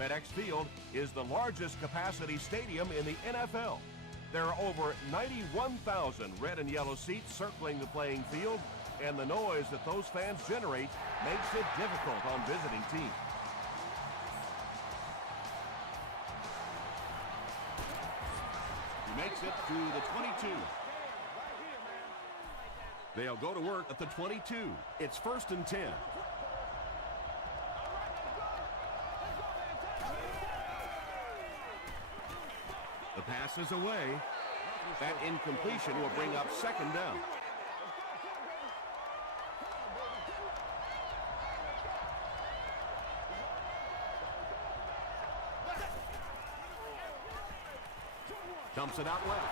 FedEx Field is the largest capacity stadium in the NFL. There are over 91,000 red and yellow seats circling the playing field, and the noise that those fans generate makes it difficult on visiting teams. He makes it to the 22. They'll go to work at the 22. It's 1st and 10. The pass is away. That incompletion will bring up 2nd down. Dumps it out left.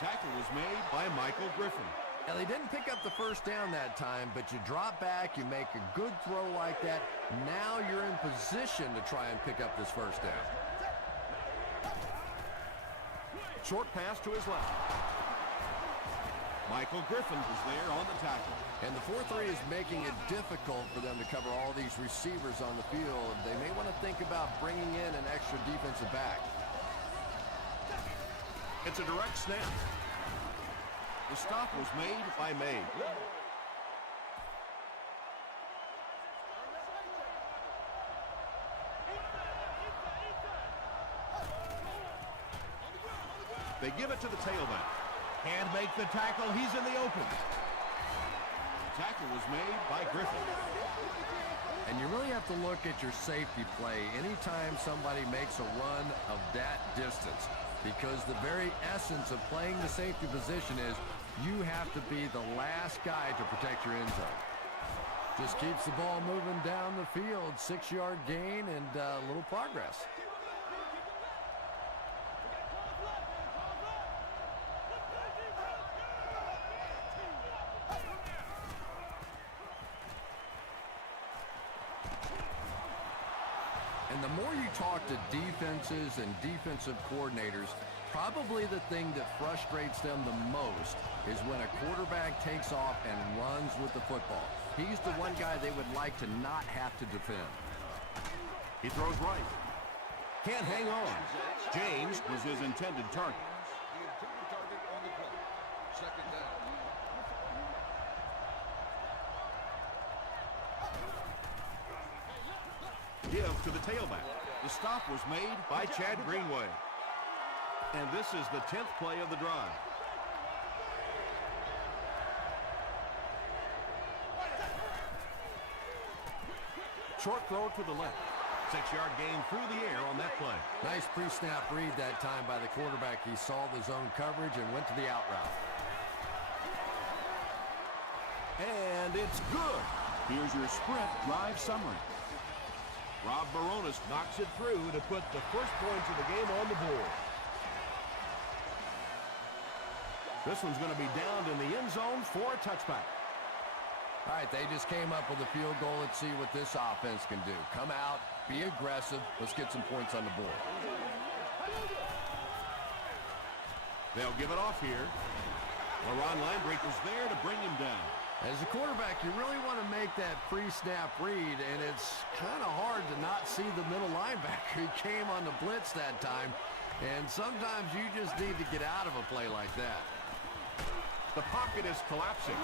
Tackle was made by Michael Griffin. Now, they didn't pick up the 1st down that time, but you drop back, you make a good throw like that. Now you're in position to try and pick up this 1st down. Short pass to his left. Michael Griffin was there on the tackle. And the 4-3 is making it difficult for them to cover all these receivers on the field. They may want to think about bringing in an extra defensive back. It's a direct snap. The stop was made by May. They give it to the tailback. Can't make the tackle. He's in the open. The tackle was made by Griffin. And you really have to look at your safety play anytime somebody makes a run of that distance, because the very essence of playing the safety position is you have to be the last guy to protect your end zone. Just keeps the ball moving down the field, 6-yard gain and a little progress. And the more you talk to defenses and defensive coordinators, probably the thing that frustrates them the most is when a quarterback takes off and runs with the football. He's the one guy they would like to not have to defend. He throws right. Can't hang on. James was his intended target. Give to the tailback. The stop was made by Chad Greenway. And this is the 10th play of the drive. Short throw to the left. 6-yard gain through the air on that play. Nice pre-snap read that time by the quarterback. He saw the zone coverage and went to the out route. And it's good. Here's your sprint drive summary. Rob Baronis knocks it through to put the first points of the game on the board. This one's going to be downed in the end zone for a touchback. All right, they just came up with a field goal. Let's see what this offense can do. Come out, be aggressive. Let's get some points on the board. They'll give it off here. LaRon Landry's there to bring him down. As a quarterback, you really want to make that pre-snap read, and it's kind of hard to not see the middle linebacker. He came on the blitz that time, and sometimes you just need to get out of a play like that. The pocket is collapsing.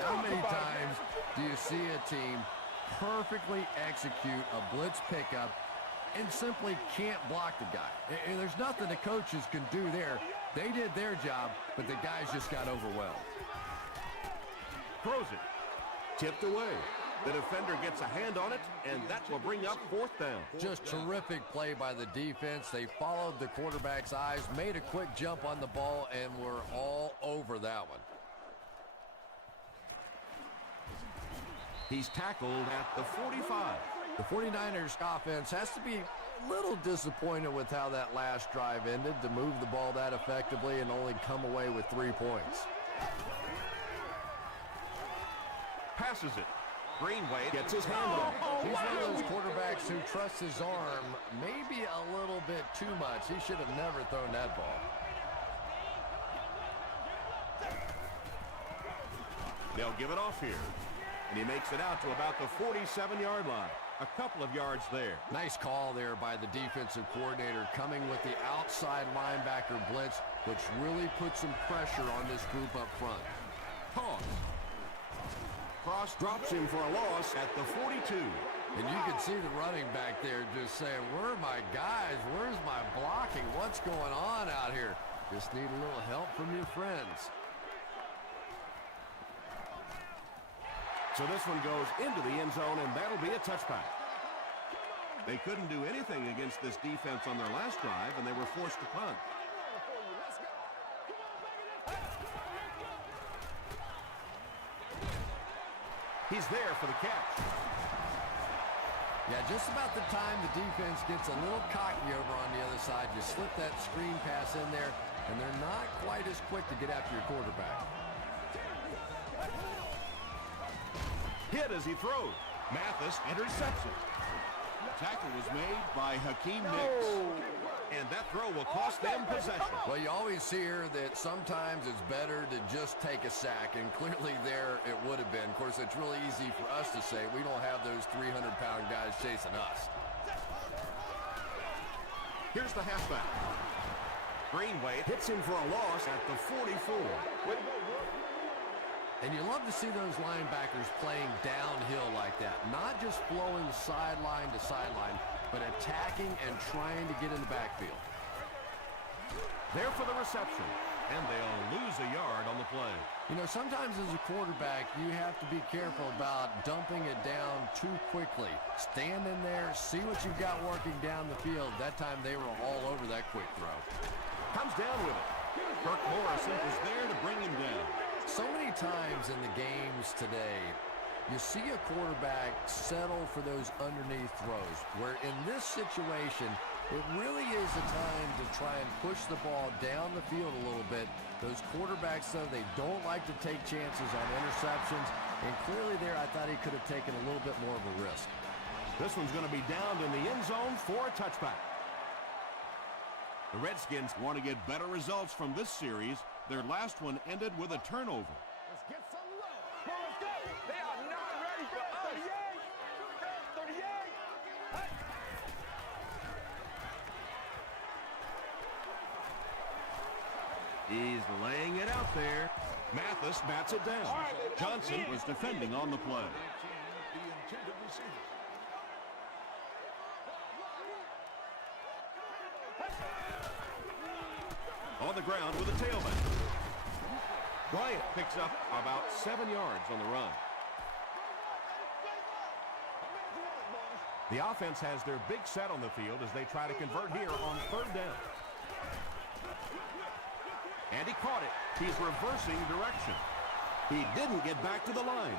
How many times do you see a team perfectly execute a blitz pickup and simply can't block the guy? And there's nothing the coaches can do there. They did their job, but the guys just got overwhelmed. Throws it. Tipped away. The defender gets a hand on it, and that will bring up 4th down. Just terrific play by the defense. They followed the quarterback's eyes, made a quick jump on the ball, and were all over that one. He's tackled at the 45. The 49ers offense has to be a little disappointed with how that last drive ended, to move the ball that effectively and only come away with 3 points. Passes it. Greenway gets his hand on it. He's one of those quarterbacks who trusts his arm maybe a little bit too much. He should have never thrown that ball. They'll give it off here. And he makes it out to about the 47-yard line. A couple of yards there. Nice call there by the defensive coordinator, coming with the outside linebacker blitz, which really puts some pressure on this group up front. Toss. Cross drops him for a loss at the 42. And you can see the running back there just saying, where are my guys? Where's my blocking? What's going on out here? Just need a little help from your friends. So this one goes into the end zone, and that'll be a touchback. They couldn't do anything against this defense on their last drive, and they were forced to punt. He's there for the catch. Yeah, just about the time the defense gets a little cocky over on the other side, you slip that screen pass in there, and they're not quite as quick to get after your quarterback. Hit as he throws. Mathis interception. Tackle was made by Hakeem Nicks. And that throw will cost them possession. Well, you always hear that sometimes it's better to just take a sack, and clearly there it would have been. Of course, it's really easy for us to say. We don't have those 300-pound guys chasing us. Here's the halfback. Greenway hits him for a loss at the 44. And you love to see those linebackers playing downhill like that. Not just flowing sideline to sideline, but attacking and trying to get in the backfield. There for the reception, and they'll lose a yard on the play. You know, sometimes as a quarterback, you have to be careful about dumping it down too quickly. Stand in there, see what you've got working down the field. That time they were all over that quick throw. Comes down with it. Kirk Morrison is there to bring him down. So many times in the games today, you see a quarterback settle for those underneath throws, where in this situation, it really is a time to try and push the ball down the field a little bit. Those quarterbacks, though, they don't like to take chances on interceptions, and clearly there I thought he could have taken a little bit more of a risk. This one's going to be downed in the end zone for a touchback. The Redskins want to get better results from this series. Their last one ended with a turnover. Let's get some love. Let's go. They are not ready for us. 38. 38. He's laying it out there. Mathis bats it down. Johnson was defending on the play. On the ground with a tailback. Bryant picks up about 7 yards on the run. The offense has their big set on the field as they try to convert here on third down. And he caught it. He's reversing direction. He didn't get back to the line.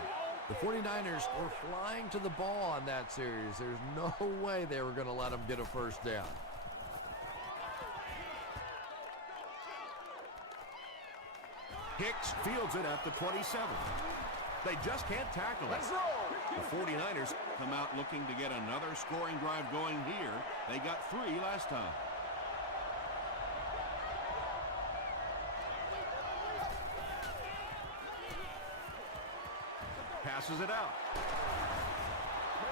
The 49ers were flying to the ball on that series. There's no way they were going to let them get a first down. Hicks fields it at the 27. They just can't tackle it. The 49ers come out looking to get another scoring drive going here. They got 3 last time. Passes it out.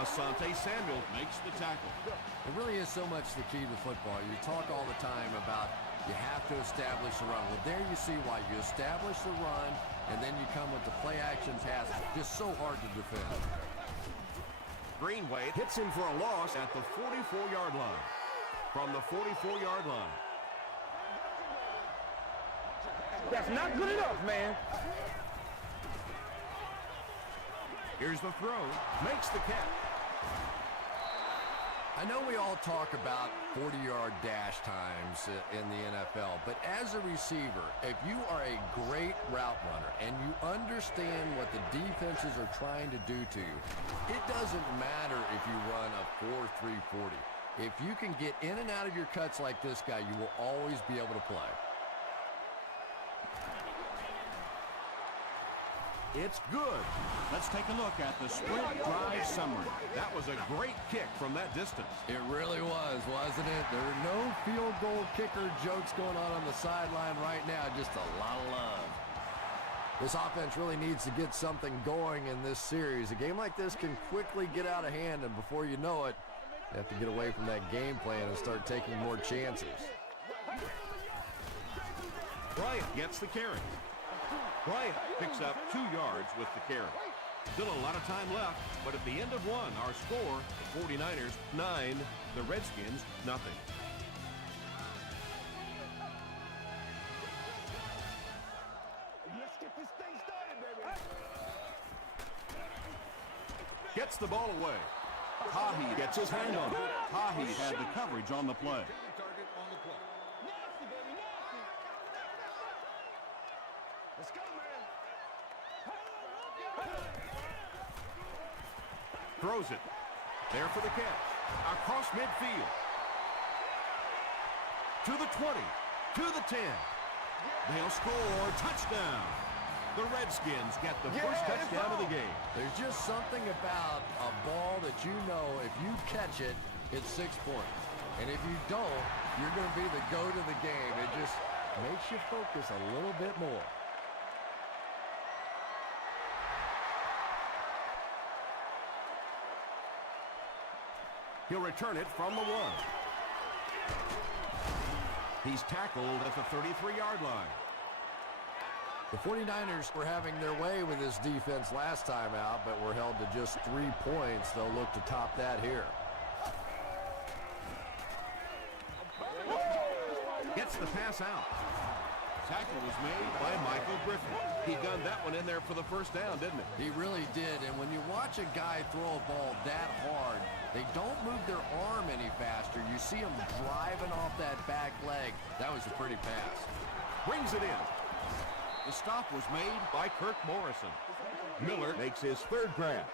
Asante Samuel makes the tackle. It really is so much the key to football. You talk all the time about you have to establish the run. Well, there you see why. You establish the run, and then you come with the play-action pass. Just so hard to defend. Greenway hits him for a loss at the 44-yard line. From the 44-yard line. That's not good enough, man. Here's the throw. Makes the catch. I know we all talk about 40-yard dash times in the NFL, but as a receiver, if you are a great route runner and you understand what the defenses are trying to do to you, it doesn't matter if you run a 4.3 40. If you can get in and out of your cuts like this guy, you will always be able to play. It's good. Let's take a look at the sprint drive summary. That was a great kick from that distance. It really was, wasn't it? There are no field goal kicker jokes going on the sideline right now. Just a lot of love. This offense really needs to get something going in this series. A game like this can quickly get out of hand, and before you know it, you have to get away from that game plan and start taking more chances. Bryant gets the carry. Bryant picks up 2 yards with the carry. Still a lot of time left, but at the end of one, our score, the 49ers 9, the Redskins nothing. Let's get this thing started, baby. Gets the ball away. Hahi gets his hand on it. Hahi had the coverage on the play. Nasty, baby, nasty. Let's go, man. Throws it. There for the catch. Across midfield. To the 20. To the 10. They'll score. Touchdown. The Redskins get the first touchdown of the game. There's just something about a ball that you know if you catch it, it's 6 points. And if you don't, you're going to be the goat of the game. It just makes you focus a little bit more. He'll return it from the 1. He's tackled at the 33-yard line. The 49ers were having their way with this defense last time out, but were held to just 3 points. They'll look to top that here. Gets the pass out. Tackle was made by Michael Griffin. He gunned that one in there for the first down, didn't he? He really did, and when you watch a guy throw a ball that hard, they don't move their arm any faster. You see him driving off that back leg. That was a pretty pass. Brings it in. The stop was made by Kirk Morrison. Miller makes his 3rd grab.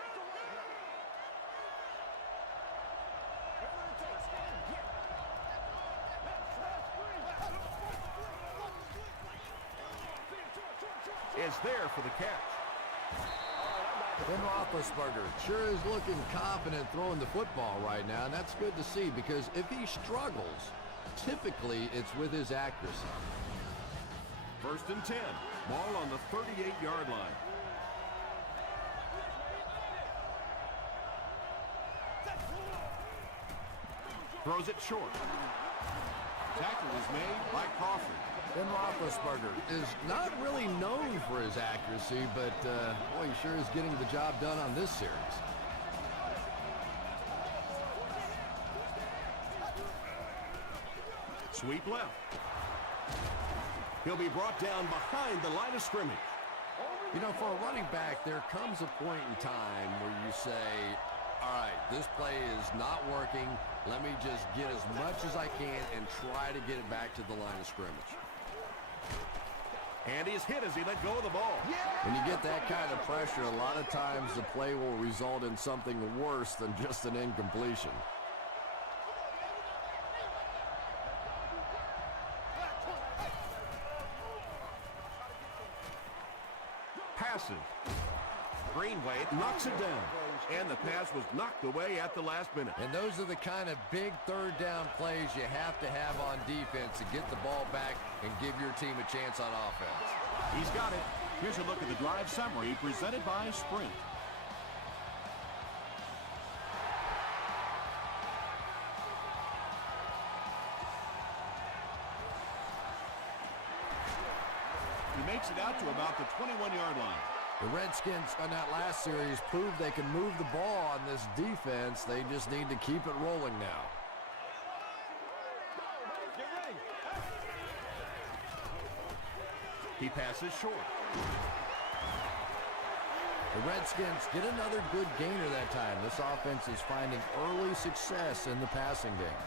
Is there for the catch. Ben Roethlisberger sure is looking confident throwing the football right now, and that's good to see because if he struggles, typically it's with his accuracy. 1st and 10. Ball on the 38-yard line. Throws it short. Tackle is made by Crawford. Ben Roethlisberger is not really known for his accuracy, but boy, he sure is getting the job done on this series. Sweep left. He'll be brought down behind the line of scrimmage. You know, for a running back, there comes a point in time where you say, all right, this play is not working. Let me just get as much as I can and try to get it back to the line of scrimmage. And he's hit as he let go of the ball. When you get that kind of pressure, a lot of times the play will result in something worse than just an incompletion. Passes. Greenway knocks it down. And the pass was knocked away at the last minute. And those are the kind of big 3rd down plays you have to have on defense to get the ball back and give your team a chance on offense. He's got it. Here's a look at the drive summary presented by Sprint. He makes it out to about the 21-yard line. The Redskins on that last series proved they can move the ball on this defense. They just need to keep it rolling now. He passes short. The Redskins get another good gainer that time. This offense is finding early success in the passing game.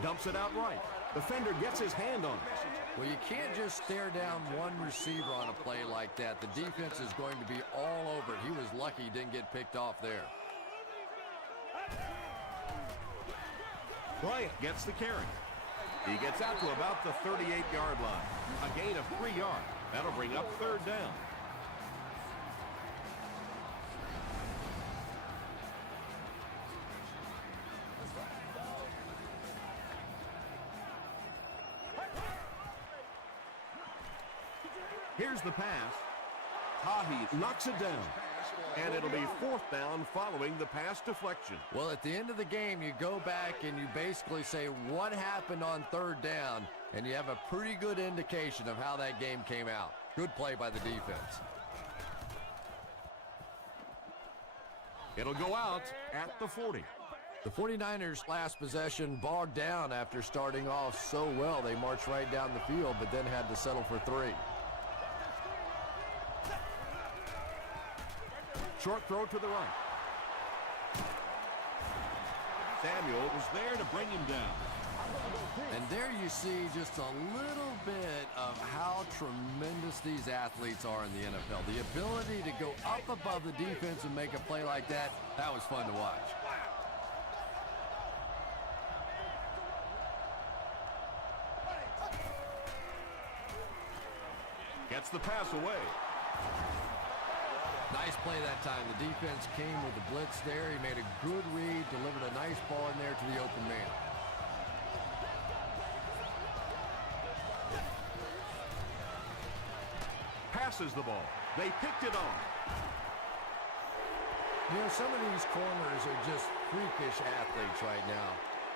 Dumps it out right. Defender gets his hand on it. Well, you can't just stare down one receiver on a play like that. The defense is going to be all over it. He was lucky he didn't get picked off there. Bryant gets the carry. He gets out to about the 38-yard line. A gain of 3 yards. That'll bring up 3rd down. Here's the pass. Tahi knocks it down. And it'll be 4th down following the pass deflection. Well, at the end of the game, you go back and you basically say what happened on 3rd down, and you have a pretty good indication of how that game came out. Good play by the defense. It'll go out at the 40. The 49ers' last possession bogged down after starting off so well. They marched right down the field, but then had to settle for 3. Short throw to the right. Samuel was there to bring him down. And there you see just a little bit of how tremendous these athletes are in the NFL. The ability to go up above the defense and make a play like that, that was fun to watch. Gets the pass away. Nice play that time. The defense came with the blitz there. He made a good read, delivered a nice ball in there to the open man. Passes the ball. They picked it off. You know, some of these corners are just freakish athletes right now.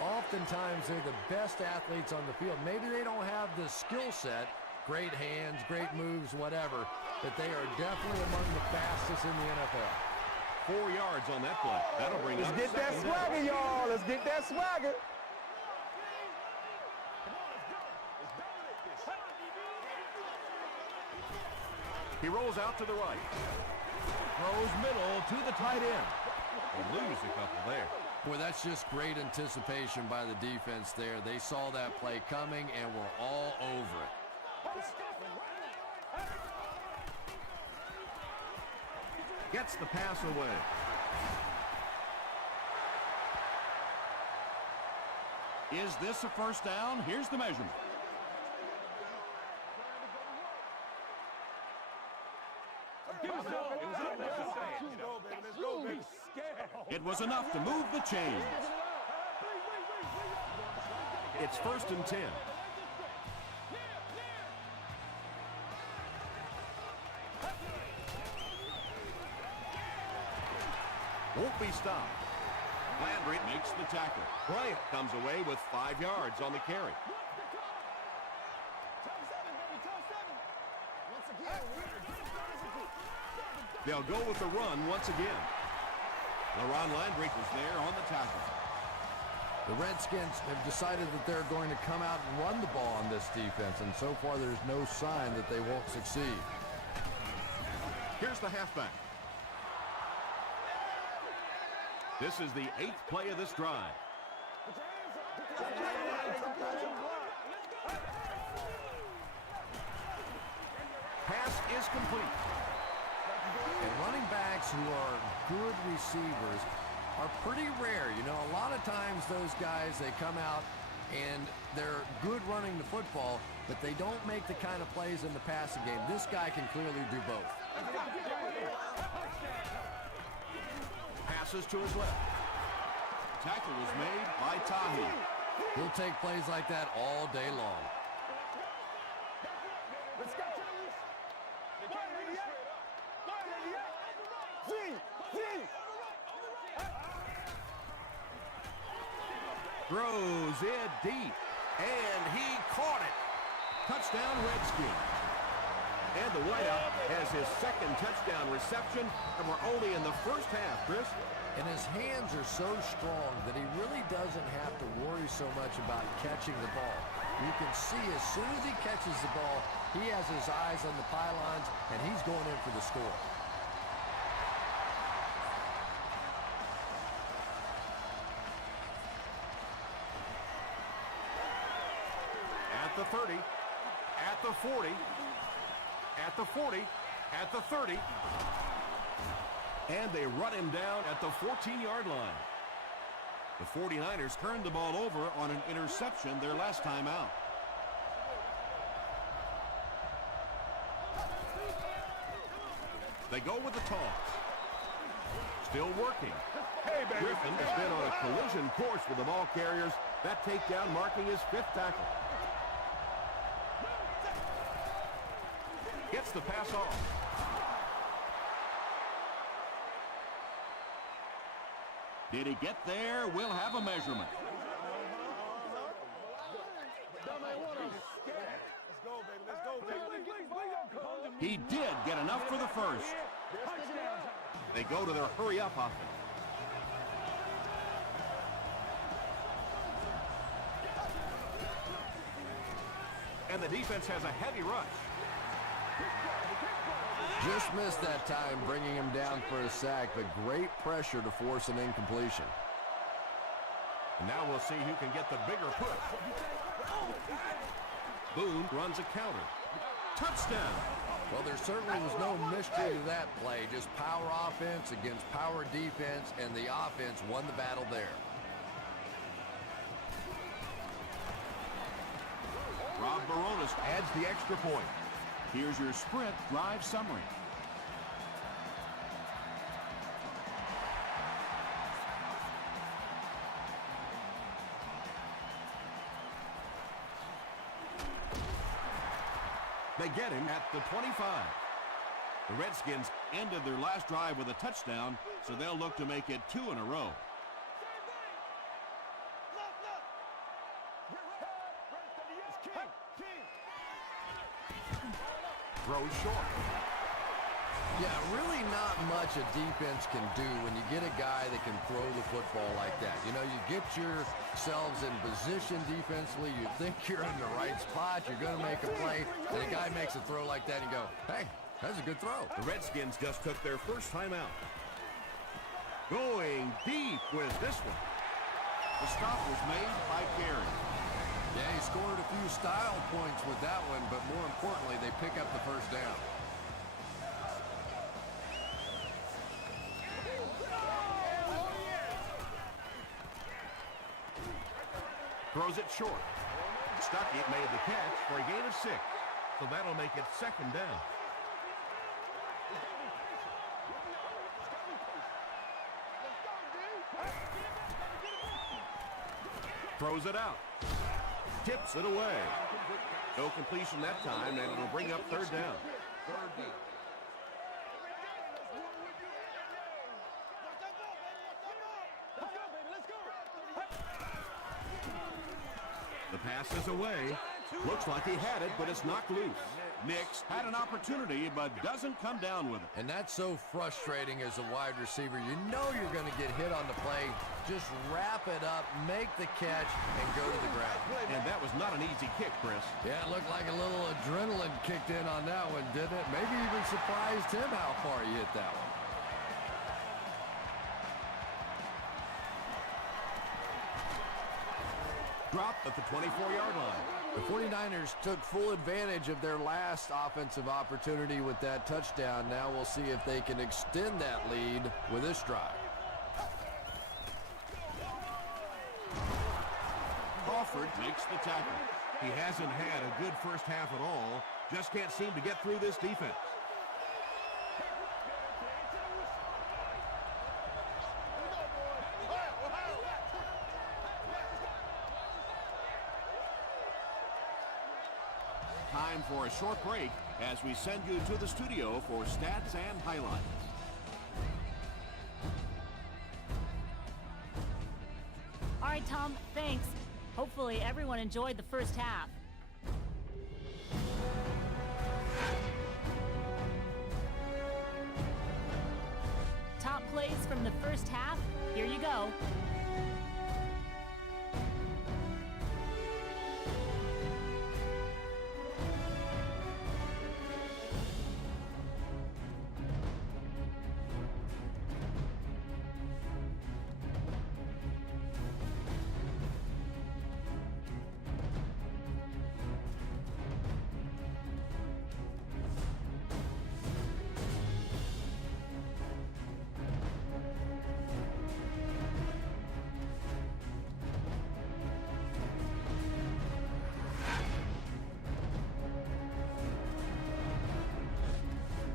Oftentimes, they're the best athletes on the field. Maybe they don't have the skill set, great hands, great moves, whatever, but they are definitely among the fastest in the NFL. 4 yards on that play. That'll bring up Let's get that swagger, y'all. Let's get that swagger. He rolls out to the right. Throws middle to the tight end. They lose a couple there. Boy, that's just great anticipation by the defense there. They saw that play coming and were all over it. Gets the pass away. Is this a 1st down? Here's the measurement. It was enough to move the chains. It's 1st and 10. Won't be stopped. Landry makes the tackle. Bryant comes away with 5 yards on the carry. They'll go with the run once again. LaRon Landry was there on the tackle. The Redskins have decided that they're going to come out and run the ball on this defense, and so far there's no sign that they won't succeed. Here's the halfback. This is the 8th play of this drive. Pass is complete. And running backs who are good receivers are pretty rare. You know, a lot of times those guys, they come out and they're good running the football, but they don't make the kind of plays in the passing game. This guy can clearly do both. Passes to his left. Tackle was made by Tahi. He'll take plays like that all day long. Throws it deep, and he caught it. Touchdown, Redskins. And the wideout has his 2nd touchdown reception, and we're only in the 1st half, Chris. And his hands are so strong that he really doesn't have to worry so much about catching the ball. You can see as soon as he catches the ball, he has his eyes on the pylons, and he's going in for the score. At the 30, at the 40, at the 40, at the 30. And they run him down at the 14-yard line. The 49ers turned the ball over on an interception their last time out. They go with the toss. Still working. Hey, baby. Griffin has been on a collision course with the ball carriers. That takedown marking his 5th tackle. gets the pass off. Did he get there? We'll have a measurement. He did get enough for the first. They go to their hurry-up offense. And the defense has a heavy rush. Just missed that time, bringing him down for a sack, but great pressure to force an incompletion. And now we'll see who can get the bigger push. Boone runs a counter. Touchdown. Well, there certainly was no mystery to that play. Just power offense against power defense, and the offense won the battle there. Rob Baronis adds the extra point. Here's your sprint drive summary. They get him at the 25. The Redskins ended their last drive with a touchdown, so they'll look to make it 2 in a row. Throws short. Yeah, really not much a defense can do when you get a guy that can throw the football like that. You know, you get yourselves in position defensively, you think you're in the right spot, you're going to make a play, and a guy makes a throw like that, and you go, hey, that's a good throw. The Redskins just took their first time out. Going deep with this one. The stop was made by Carey. Yeah, he scored a few style points with that one, but more importantly, they pick up the first down. Throws it short. Stuckey made the catch for a gain of 6. So that'll make it 2nd down. Throws it out. Tips it away. No completion that time, and it'll bring up 3rd down. The pass is away. Looks like he had it, but it's knocked loose. Nix had an opportunity, but doesn't come down with it. And that's so frustrating as a wide receiver. You know you're going to get hit on the play. Just wrap it up, make the catch, and go to the ground. And that was not an easy kick, Chris. Yeah, it looked like a little adrenaline kicked in on that one, didn't it? Maybe even surprised him how far he hit that one. Dropped at the 24-yard line. The 49ers took full advantage of their last offensive opportunity with that touchdown. Now we'll see if they can extend that lead with this drive. Crawford makes the tackle. He hasn't had a good first half at all. Just can't seem to get through this defense. Time for a short break as we send you to the studio for stats and highlights. All right, Tom, thanks. Hopefully everyone enjoyed the first half. Top plays from the first half, here you go.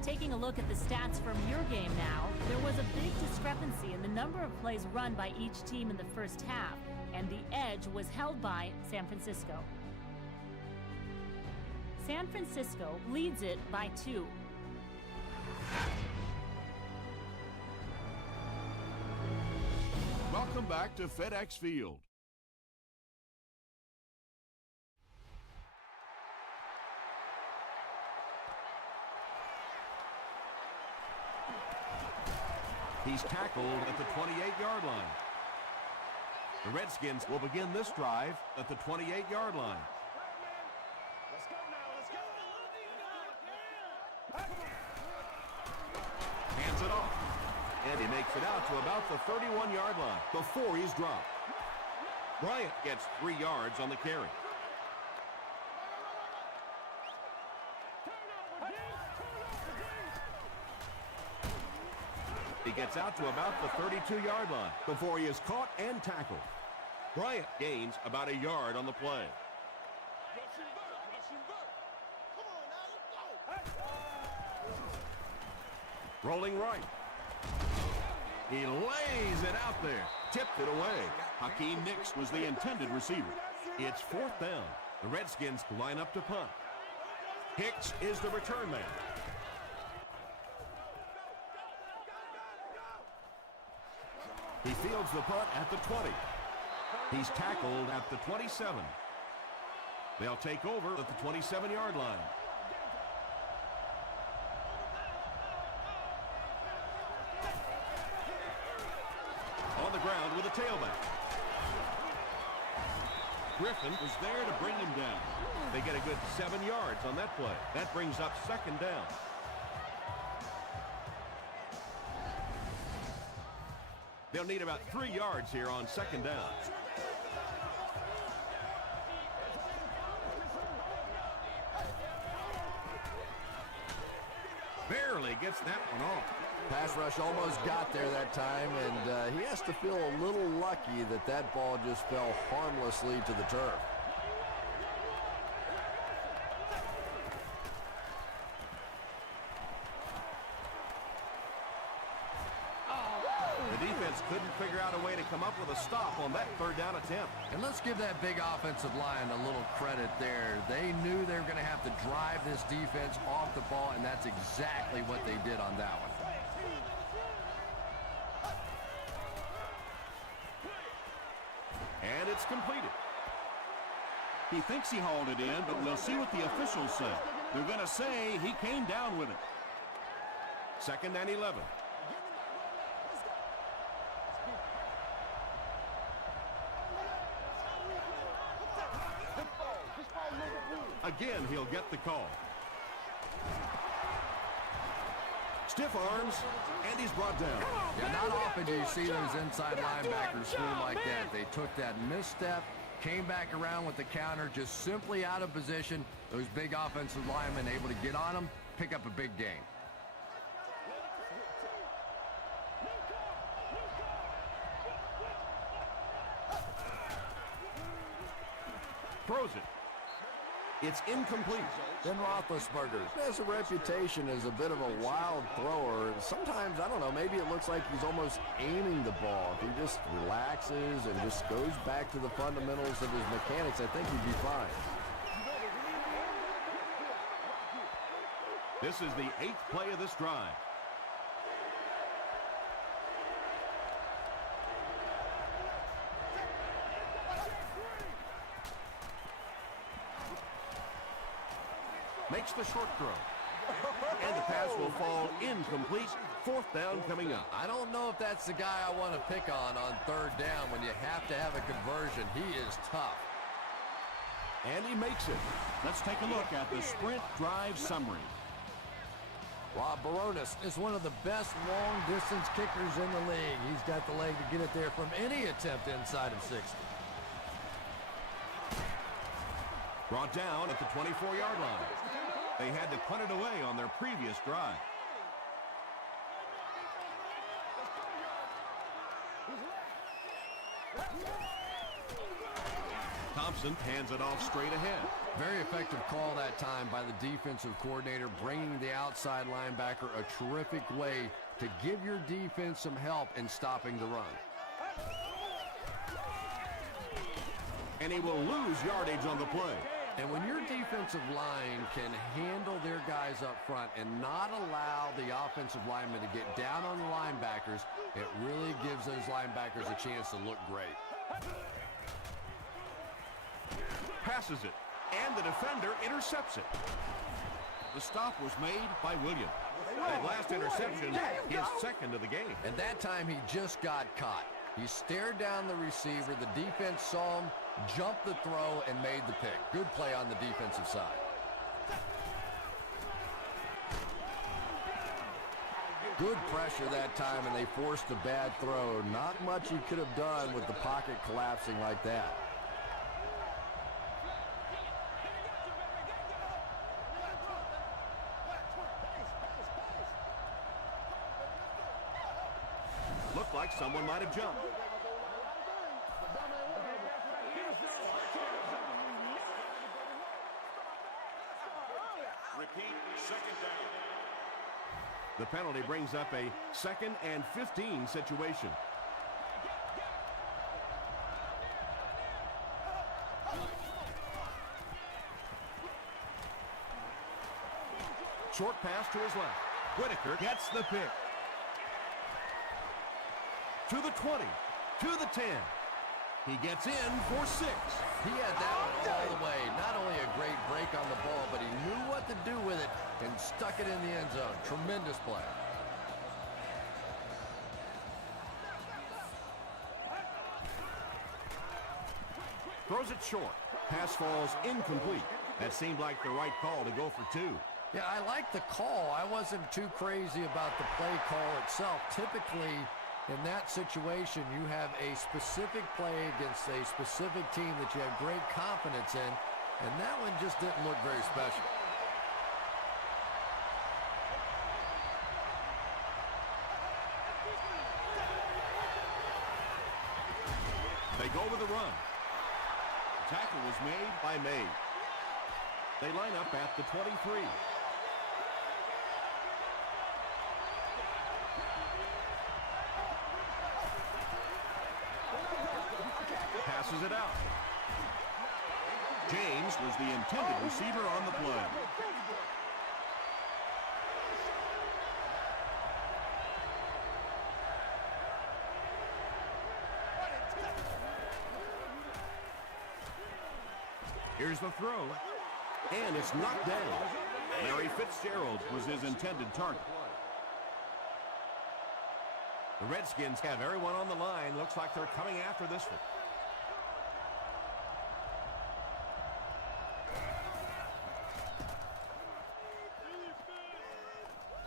Taking a look at the stats from your game now, there was a big discrepancy in the number of plays run by each team in the first half, and the edge was held by San Francisco. San Francisco leads it by 2. Welcome back to FedEx Field. He's tackled at the 28-yard line. The Redskins will begin this drive at the 28-yard line. Let's go now, let's go. Hands it off. And he makes it out to about the 31-yard line before he's dropped. Bryant gets 3 yards on the carry. He gets out to about the 32-yard line before he is caught and tackled. Bryant gains about a yard on the play. Rolling right. He lays it out there. Tipped it away. Hakeem Nicks was the intended receiver. It's 4th down. The Redskins line up to punt. Hicks is the return man. He fields the punt at the 20. He's tackled at the 27. They'll take over at the 27-yard line. On the ground with a tailback. Griffin was there to bring him down. They get a good 7 yards on that play. That brings up 2nd down. They'll need about 3 yards here on 2nd down. Barely gets that one off. Pass rush almost got there that time, and he has to feel a little lucky that that ball just fell harmlessly to the turf. The defense couldn't figure out a way to come up with a stop on that 3rd down attempt. And let's give that big offensive line a little credit there. They knew they were going to have to drive this defense off the ball, and that's exactly what they did on that one. And it's completed. He thinks he hauled it in, but we'll see what the officials say. They're going to say he came down with it. 2nd and 11. Again, he'll get the call. Stiff arms, and he's brought down. Yeah, not often do you see those inside linebackers swing like that. They took that misstep, came back around with the counter, just simply out of position. Those big offensive linemen able to get on them, pick up a big gain. Throws it. It's incomplete. Ben Roethlisberger has a reputation as a bit of a wild thrower. Sometimes, I don't know, maybe it looks like he's almost aiming the ball. If he just relaxes and just goes back to the fundamentals of his mechanics, I think he'd be fine. This is the 8th play of this drive. Makes the short throw. And the pass will fall incomplete. 4th down coming up. I don't know if that's the guy I want to pick on 3rd down when you have to have a conversion. He is tough. And he makes it. Let's take a look at the sprint drive summary. Rob Baronis is one of the best long-distance kickers in the league. He's got the leg to get it there from any attempt inside of 60. Brought down at the 24-yard line. They had to punt it away on their previous drive. Thompson hands it off straight ahead. Very effective call that time by the defensive coordinator, bringing the outside linebacker a terrific way to give your defense some help in stopping the run. And he will lose yardage on the play. And when your defensive line can handle their guys up front and not allow the offensive linemen to get down on the linebackers, it really gives those linebackers a chance to look great. Passes it, and the defender intercepts it. The stop was made by Williams. That last interception, his second of the game. And that time he just got caught. He stared down the receiver, the defense saw him, jumped the throw, and made the pick. Good play on the defensive side. Good pressure that time, and they forced a bad throw. Not much he could have done with the pocket collapsing like that. Looked like someone might have jumped. Repeat, second down. The penalty brings up a 2nd and 15 situation. Short pass to his left. Whitaker gets the pick. To the 20, to the 10. He gets in for 6. He had that one all the way. Not only a great break on the ball, but he knew what to do with it and stuck it in the end zone. Tremendous play. Throws it short. Pass falls incomplete. That seemed like the right call to go for 2. Yeah, I like the call. I wasn't too crazy about the play call itself. Typically, in that situation, you have a specific play against a specific team that you have great confidence in, and that one just didn't look very special. They go with the run. Tackle was made by May. They line up at the 23. Passes it out. James was the intended receiver on the play. Here's the throw, and it's knocked down. Larry Fitzgerald was his intended target. The Redskins have everyone on the line. Looks like they're coming after this one.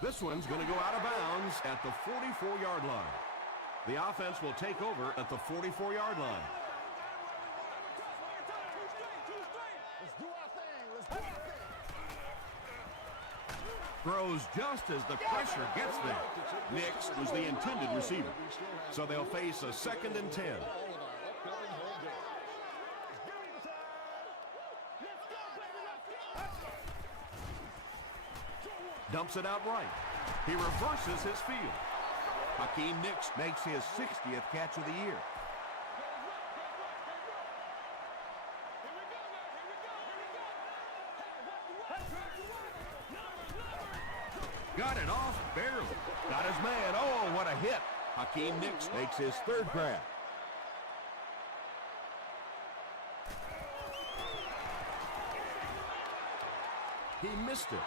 This one's going to go out of bounds at the 44-yard line. The offense will take over at the 44-yard line. Throws just as the pressure gets there. Nix was the intended receiver. So they'll face a 2nd and 10. Dumps it out right. He reverses his field. Hakeem Nix makes his 60th catch of the year. Got it off barely. Got his man. Oh, what a hit. Hakeem Nix makes his 3rd grab. He missed it.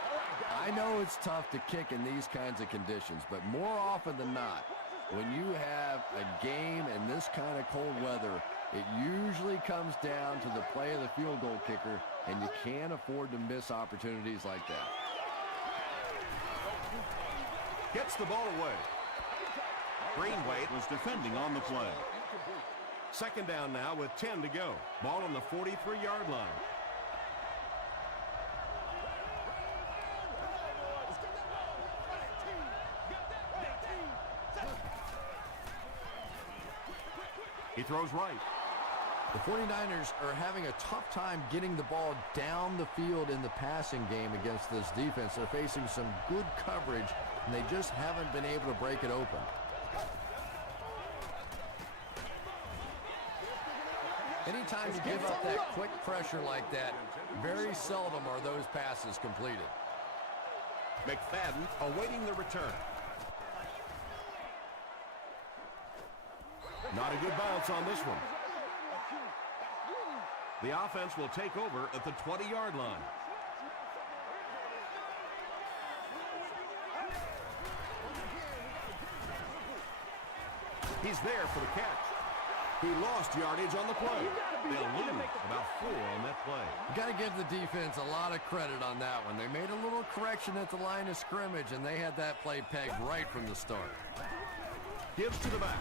I know it's tough to kick in these kinds of conditions, but more often than not, when you have a game in this kind of cold weather, it usually comes down to the play of the field goal kicker, and you can't afford to miss opportunities like that. Gets the ball away. Greenway was defending on the play. 2nd down now with 10 to go. Ball on the 43-yard line. He throws right. The 49ers are having a tough time getting the ball down the field in the passing game against this defense. They're facing some good coverage, and they just haven't been able to break it open. Anytime you give up that quick pressure like that, very seldom are those passes completed. McFadden awaiting the return. Not a good bounce on this one. The offense will take over at the 20-yard line. He's there for the catch. He lost yardage on the play. They'll lose about 4 on that play. You got to give the defense a lot of credit on that one. They made a little correction at the line of scrimmage, and they had that play pegged right from the start. Gives to the back.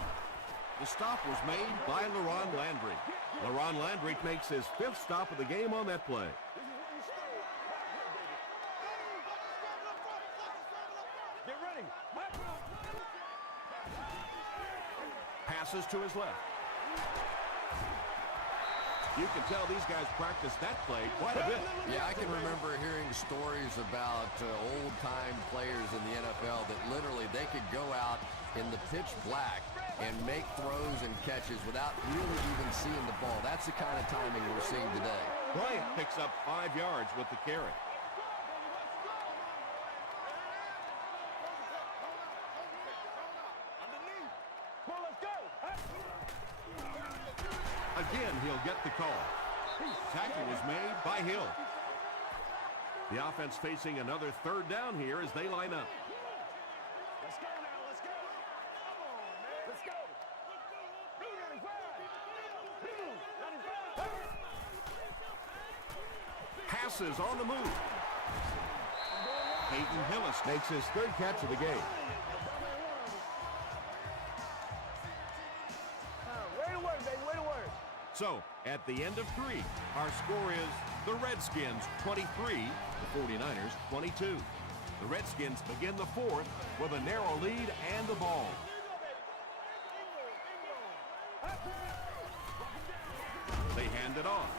The stop was made by LaRon Landry. LaRon Landry makes his 5th stop of the game on that play. Get ready. Passes to his left. You can tell these guys practice that play quite a bit. Yeah, I can remember hearing stories about old-time players in the NFL that literally they could go out in the pitch black and make throws and catches without really even seeing the ball. That's the kind of timing we're seeing today. Bryant picks up 5 yards with the carry. Again, he'll get the call. Tackle was made by Hill. The offense facing another 3rd down here as they line up. Let's go now. Let's go. Come on, man. Let's go. Blue 95. Blue 95. Passes on the move. Peyton Hillis makes his 3rd catch of the game. Way to work, baby. Way to work. So, at the end of 3, our score is the Redskins 23, the 49ers 22. The Redskins begin the 4th with a narrow lead and the ball. They hand it off.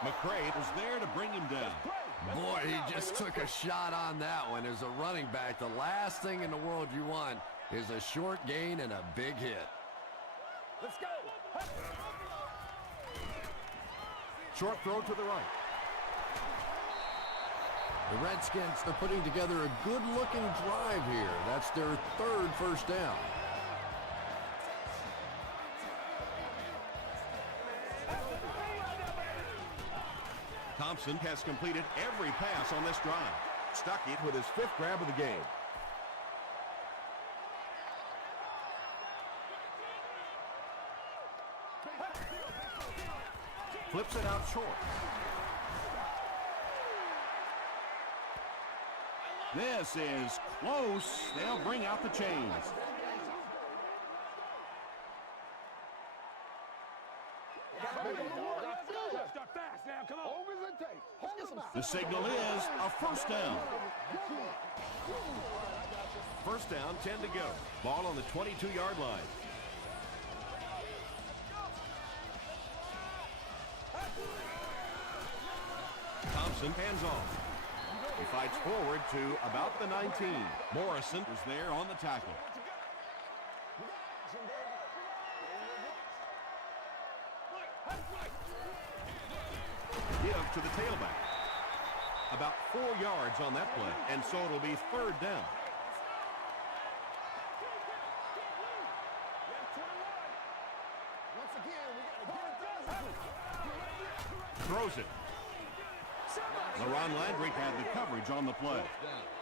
McCray was there to bring him down. Boy, he just took a shot on that one. As a running back, the last thing in the world you want is a short gain and a big hit. Let's go. Short throw to the right. The Redskins are putting together a good-looking drive here. That's their 3rd first down. Thompson has completed every pass on this drive. Stuck it with his 5th grab of the game. Flips it out short. This is close. They'll bring out the chains. Start fast now. Come on. Over the tape. Hold him out. The signal is a 1st down. 1st down, 10 to go. Ball on the 22-yard line. Thompson hands off. He fights forward to about the 19. Morrison was there on the tackle. Give to the tailback. About 4 yards on that play, and so it'll be 3rd down. Throws it. LaRon Landry had the coverage on the play.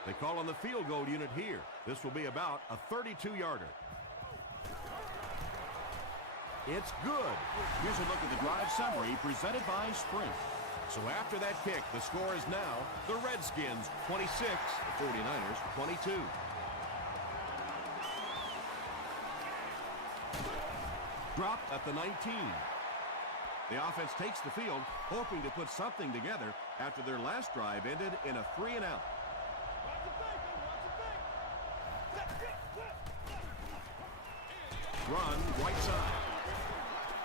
They call on the field goal unit here. This will be about a 32-yarder. It's good. Here's a look at the drive summary presented by Sprint. So after that kick, the score is now the Redskins 26, the 49ers 22. Dropped at the 19. The offense takes the field, hoping to put something together after their last drive ended in a 3-and-out. Run right side.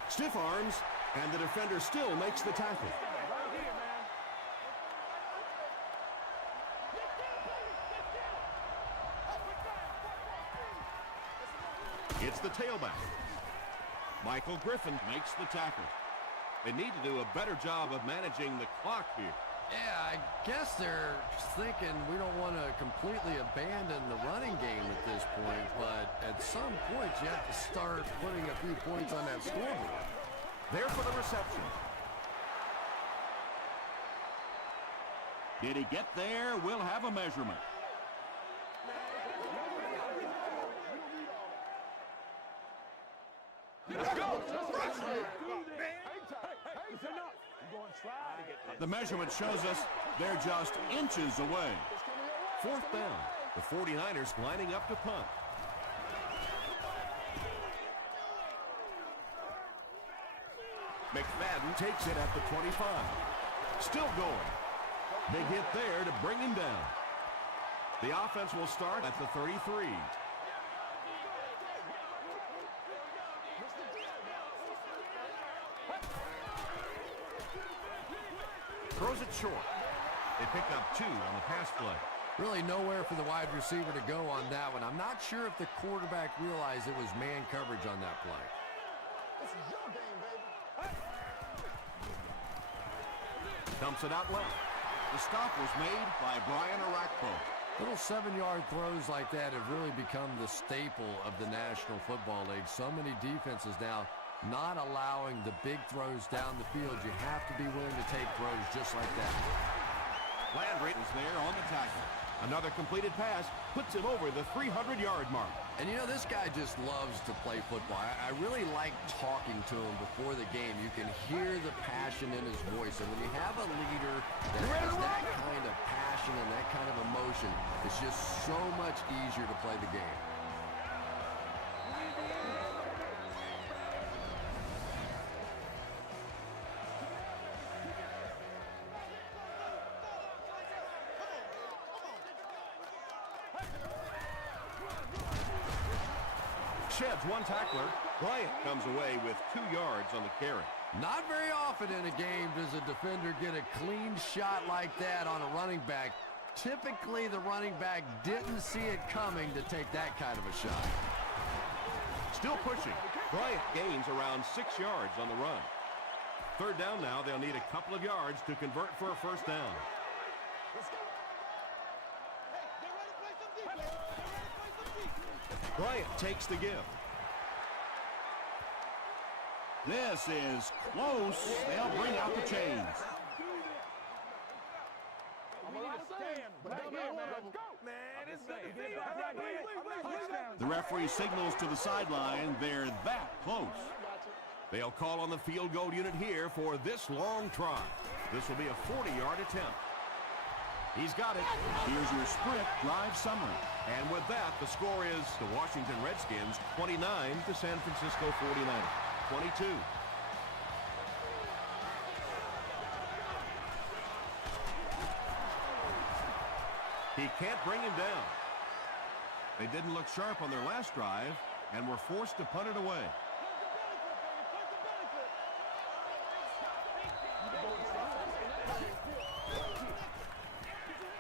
Stiff arms, and the defender still makes the tackle. It's the tailback. Michael Griffin makes the tackle. They need to do a better job of managing the clock here. Yeah, I guess they're thinking we don't want to completely abandon the running game at this point, but at some point you have to start putting a few points on that scoreboard. There for the reception. Did he get there? We'll have a measurement. Let's go! The measurement shows us they're just inches away. Fourth down. The 49ers lining up to punt. McFadden takes it at the 25. Still going. Big hit there to bring him down. The offense will start at the 33. Throws it short. They picked up 2 on the pass play. Really nowhere for the wide receiver to go on that one. I'm not sure if the quarterback realized it was man coverage on that play. This is your game, baby. Dumps it out left. The stop was made by Brian Arakpo. Little 7-yard throws like that have really become the staple of the National Football League. So many defenses now not allowing the big throws down the field. You have to be willing to take throws just like that. Landry is there on the tackle. Another completed pass puts him over the 300-yard mark. And you know, this guy just loves to play football. I really like talking to him before the game. You can hear the passion in his voice. And when you have a leader that has that kind of passion and that kind of emotion, it's just so much easier to play the game. Sheds one tackler. Bryant comes away with 2 yards on the carry. Not very often in a game does a defender get a clean shot like that on a running back. Typically, the running back didn't see it coming to take that kind of a shot. Still pushing. Bryant gains around 6 yards on the run. Third down now. They'll need a couple of yards to convert for a first down. Bryant takes the give. This is close. They'll bring out the chains. The referee signals to the sideline. They're that close. They'll call on the field goal unit here for this long try. This will be a 40-yard attempt. He's got it. Here's your sprint drive summary. And with that, the score is the Washington Redskins 29 to San Francisco 49ers 22. He can't bring him down. They didn't look sharp on their last drive and were forced to punt it away.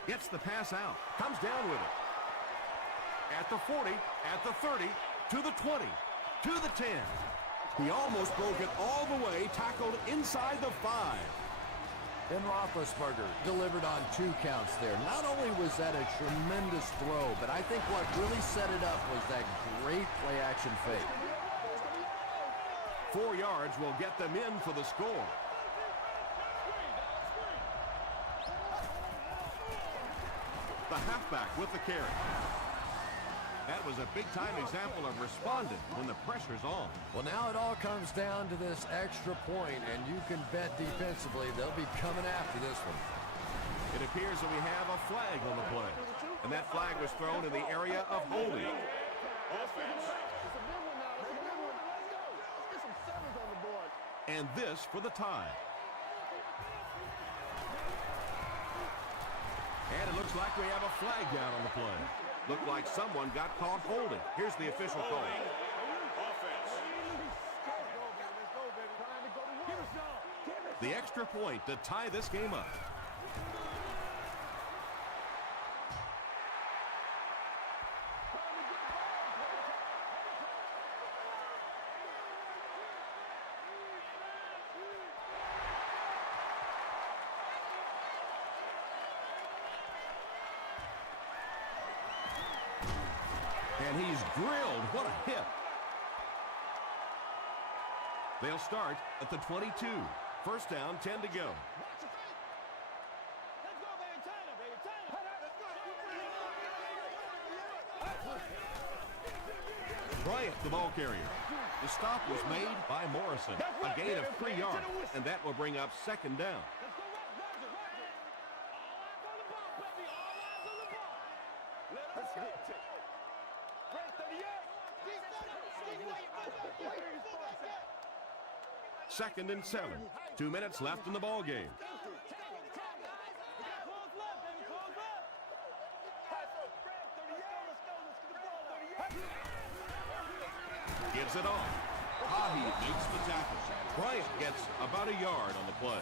Gets the pass out. Comes down with it. At the 40, at the 30, to the 20, to the 10. He almost broke it all the way, tackled inside the 5. And Roethlisberger delivered on 2 counts there. Not only was that a tremendous throw, but I think what really set it up was that great play-action fake. 4 yards will get them in for the score. The halfback with the carry. That was a big-time example of responding when the pressure's on. Well, now it all comes down to this extra point, and you can bet defensively they'll be coming after this one. It appears that we have a flag on the play, and that flag was thrown in the area of holding. And this for the tie. And it looks like we have a flag down on the play. Looked like someone got caught holding. Here's the official call. The extra point to tie this game up. And he's drilled. What a hit. They'll start at the 22. First down, 10 to go. Bryant, the ball carrier. The stop was made by Morrison. A gain of 3 yards, and that will bring up second down. Second and 7. 2 minutes left in the ball game. Gives it off. Hahi makes the tackle. Bryant gets about a yard on the play.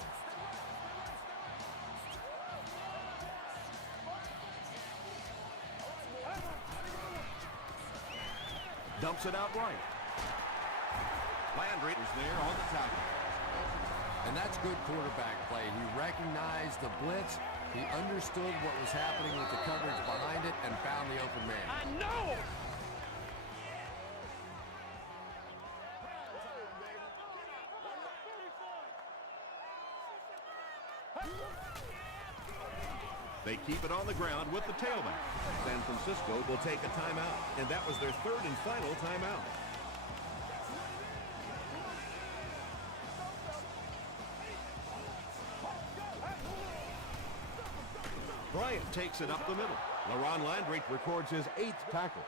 Dumps it out right. Landry is there on the tackle. And that's good quarterback play. He recognized the blitz. He understood what was happening with the coverage behind it and found the open man. I know! They keep it on the ground with the tailback. San Francisco will take a timeout, and that was their third and final timeout. Bryant takes it up the middle. LaRon Landry records his 8th tackle.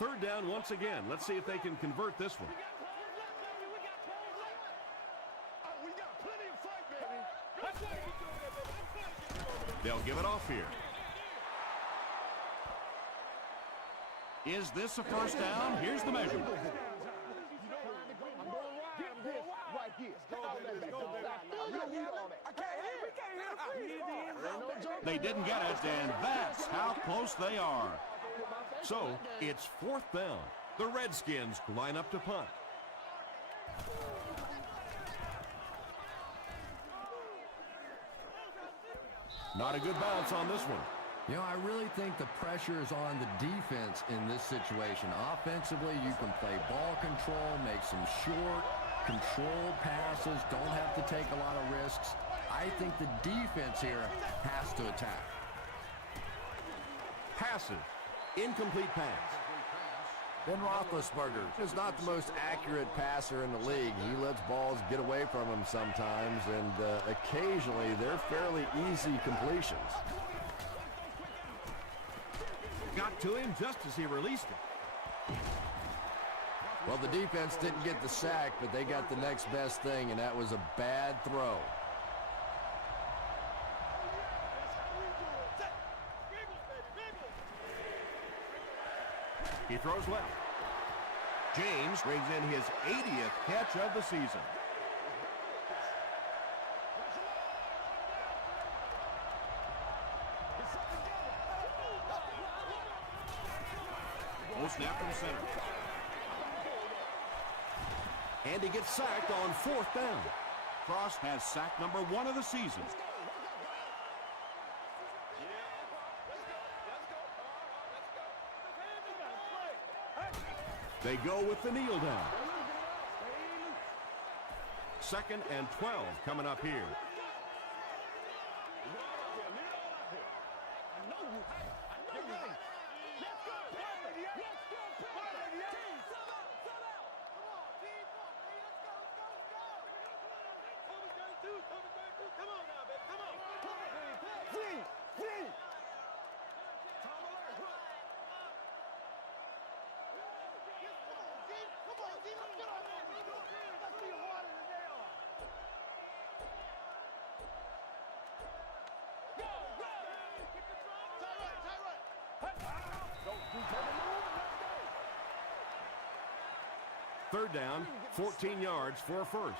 Third down once again. Let's see if they can convert this one. They'll give it off here. Is this a first down? Here's the measurement. They didn't get it, and that's how close they are. So, it's 4th down. The Redskins line up to punt. Not a good bounce on this one. You know, I really think the pressure is on the defense in this situation. Offensively, you can play ball control, make some short, controlled passes, don't have to take a lot of risks. I think the defense here has to attack. Passes. Incomplete pass. Ben Roethlisberger is not the most accurate passer in the league. He lets balls get away from him sometimes, and occasionally they're fairly easy completions. Got to him just as he released it. Well, the defense didn't get the sack, but they got the next best thing, and that was a bad throw. He throws left. James brings in his 80th catch of the season. Low snap from center. And he gets sacked on 4th down. Cross has sack number 1 of the season. They go with the kneel down. 2nd and 12 coming up here. Third down, 14 yards for a first.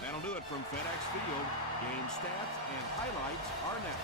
That'll do it from FedEx Field. Game stats and highlights are next.